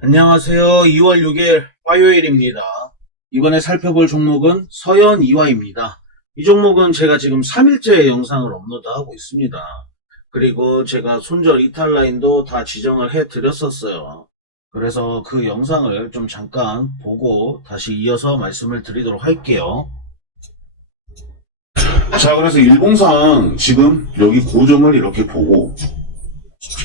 안녕하세요. 2월 6일 화요일입니다. 이번에 살펴볼 종목은 서현 이화입니다. 이 종목은 제가 지금 3일째 영상을 업로드하고 있습니다. 그리고 제가 손절 이탈 라인도 다 지정을 해 드렸었어요. 그래서 그 영상을 좀 잠깐 보고 다시 이어서 말씀을 드리도록 할게요. 자, 그래서 일봉상 지금 여기 고점을 이렇게 보고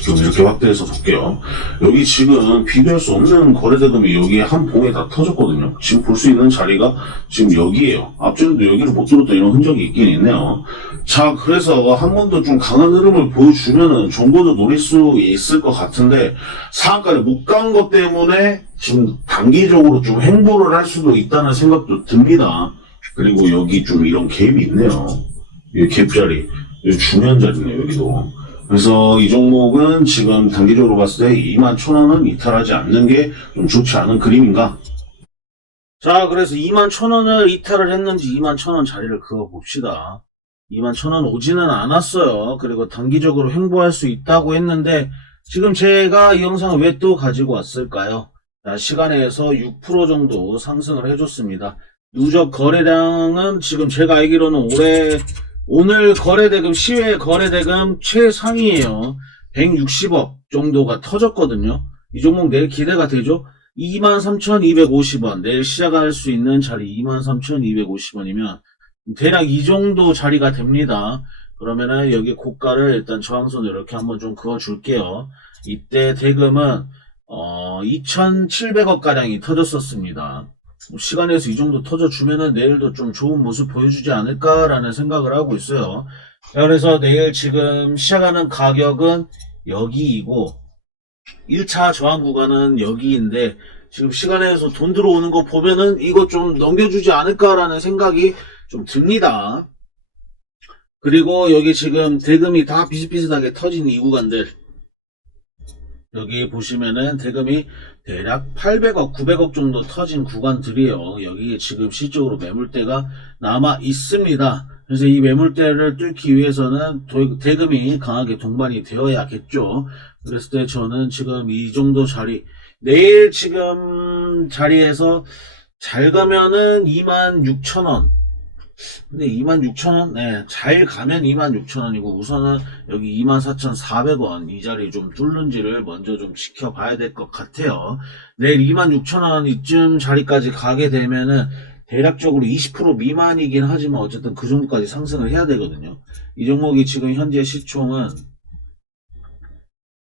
좀 이렇게 확대해서 볼게요. 여기 지금 비교할 수 없는 거래대금이 여기 한 봉에 다 터졌거든요. 지금 볼 수 있는 자리가 지금 여기에요. 앞전에도 여기를 못 뚫었던 이런 흔적이 있긴 있네요. 자, 그래서 한 번 더 좀 강한 흐름을 보여주면은 정도도 노릴 수 있을 것 같은데 상한가를 못 간 것 때문에 지금 단기적으로 좀 행보를 할 수도 있다는 생각도 듭니다. 그리고 여기 좀 이런 갭이 있네요. 이 갭자리, 중요한 자리네요, 여기도. 그래서 이 종목은 지금 단기적으로 봤을 때 2만 천 원은 이탈하지 않는 게 좀 좋지 않은 그림인가? 자, 그래서 2만 천 원을 이탈을 했는지 2만 천 원 자리를 그어 봅시다. 2만 천 원 오지는 않았어요. 그리고 단기적으로 행보할 수 있다고 했는데 지금 제가 이 영상을 왜 또 가지고 왔을까요? 자, 시간에서 6% 정도 상승을 해줬습니다. 누적 거래량은 지금 제가 알기로는 올해 오늘 거래대금 시외 거래대금 최상위예요. 160억 정도가 터졌거든요. 이 종목 내일 기대가 되죠? 23,250원 내일 시작할 수 있는 자리 23,250원이면 대략 이 정도 자리가 됩니다. 그러면은 여기 고가를 일단 저항선을 이렇게 한번 좀 그어 줄게요. 이때 대금은 어 2,700억 가량이 터졌었습니다. 시간에서 이 정도 터져주면은 내일도 좀 좋은 모습 보여주지 않을까라는 생각을 하고 있어요. 자, 그래서 내일 지금 시작하는 가격은 여기이고 1차 저항 구간은 여기인데 지금 시간에서 돈 들어오는 거 보면은 이거 좀 넘겨주지 않을까라는 생각이 좀 듭니다. 그리고 여기 지금 대금이 다 비슷비슷하게 터진 이 구간들 여기 보시면은 대금이 대략 800억, 900억 정도 터진 구간들이에요. 여기 지금 실적으로 매물대가 남아 있습니다. 그래서 이 매물대를 뚫기 위해서는 도- 대금이 강하게 동반이 되어야겠죠. 그랬을 때 저는 지금 이 정도 자리, 내일 지금 자리에서 잘 가면은 26,000원. 근데 26,000원? 네, 잘 가면 26,000원이고 우선은 여기 24,400원 이 자리 좀 뚫는지를 먼저 좀 지켜봐야 될 것 같아요. 내일 26,000원 이쯤 자리까지 가게 되면은 대략적으로 20% 미만이긴 하지만 어쨌든 그 정도까지 상승을 해야 되거든요. 이 종목이 지금 현재 시총은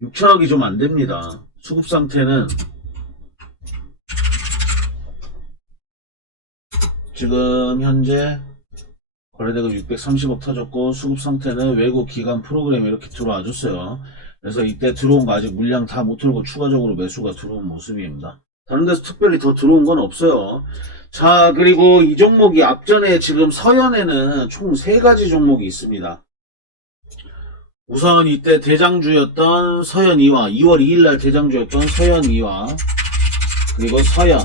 6천억이 좀 안 됩니다. 수급 상태는 지금 현재 거래대금 630억 터졌고 수급 상태는 외국 기관 프로그램 이렇게 들어와 줬어요. 그래서 이때 들어온 거 아직 물량 다못 틀고 추가적으로 매수가 들어온 모습입니다. 다른 데서 특별히 더 들어온 건 없어요. 자, 그리고 이 종목이 앞전에 지금 서현에는 총세 가지 종목이 있습니다. 우선 이때 대장주였던 서현 2화, 2월 2일 날 대장주였던 서현 2화, 그리고 서현,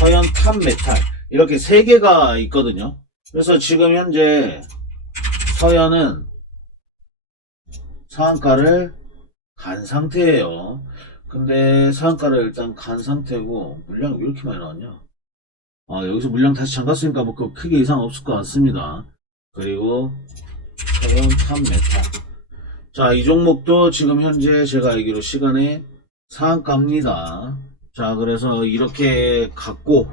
서현 탑 메탈, 이렇게 세 개가 있거든요. 그래서 지금 현재 서현은 상한가를 간 상태예요. 근데 상한가를 일단 간 상태고, 물량이 왜 이렇게 많이 나왔냐? 아, 여기서 물량 다시 잠갔으니까 뭐그 크게 이상 없을 것 같습니다. 그리고 탑 메탈. 자, 이 종목도 지금 현재 제가 알기로 시간에 상한가입니다. 자, 그래서 이렇게 갖고,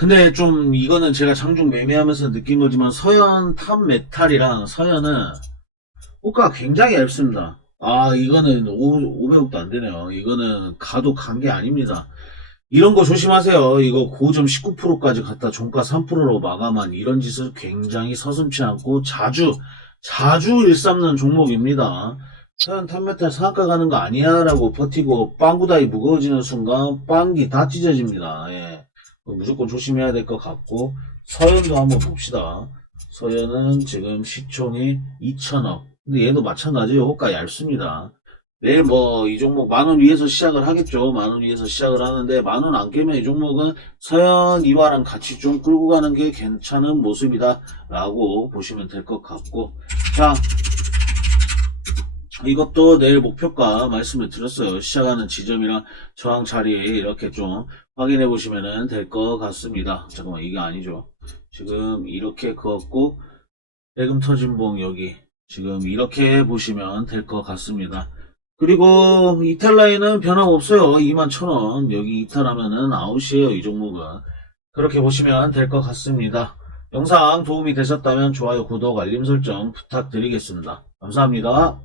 근데 좀 이거는 제가 장중 매매하면서 느낀 거지만 서현 탑 메탈이랑 서현은 호가 굉장히 얇습니다. 아, 이거는 5, 500억도 안 되네요. 이거는 가도 간 게 아닙니다. 이런 거 조심하세요. 이거 고점 19%까지 갔다 종가 3%로 마감한 이런 짓을 굉장히 서슴치 않고 자주, 자주 일삼는 종목입니다. 서현 탑메탈 상한가 가는 거 아니야 라고 버티고 빵구다이 무거워지는 순간 빵기 다 찢어집니다. 예. 무조건 조심해야 될 것 같고 서현도 한번 봅시다. 서현은 지금 시총이 2천억. 근데 얘도 마찬가지예요. 호가 얇습니다. 내일 뭐 이 종목 만 원 위에서 시작을 하겠죠. 만 원 위에서 시작을 하는데 만 원 안 깨면 이 종목은 서현 이화랑 같이 좀 끌고 가는 게 괜찮은 모습이다 라고 보시면 될 것 같고 자 이것도 내일 목표가 말씀을 드렸어요. 시작하는 지점이랑 저항 자리 이렇게 좀 확인해 보시면 될 것 같습니다. 잠깐만 이게 아니죠. 지금 이렇게 그었고 대금 터진 봉 여기 지금 이렇게 보시면 될 것 같습니다. 그리고 이탈 라인은 변함없어요. 21,000원 여기 이탈하면은 아웃이에요. 이 종목은 그렇게 보시면 될 것 같습니다. 영상 도움이 되셨다면 좋아요, 구독, 알림 설정 부탁드리겠습니다. 감사합니다.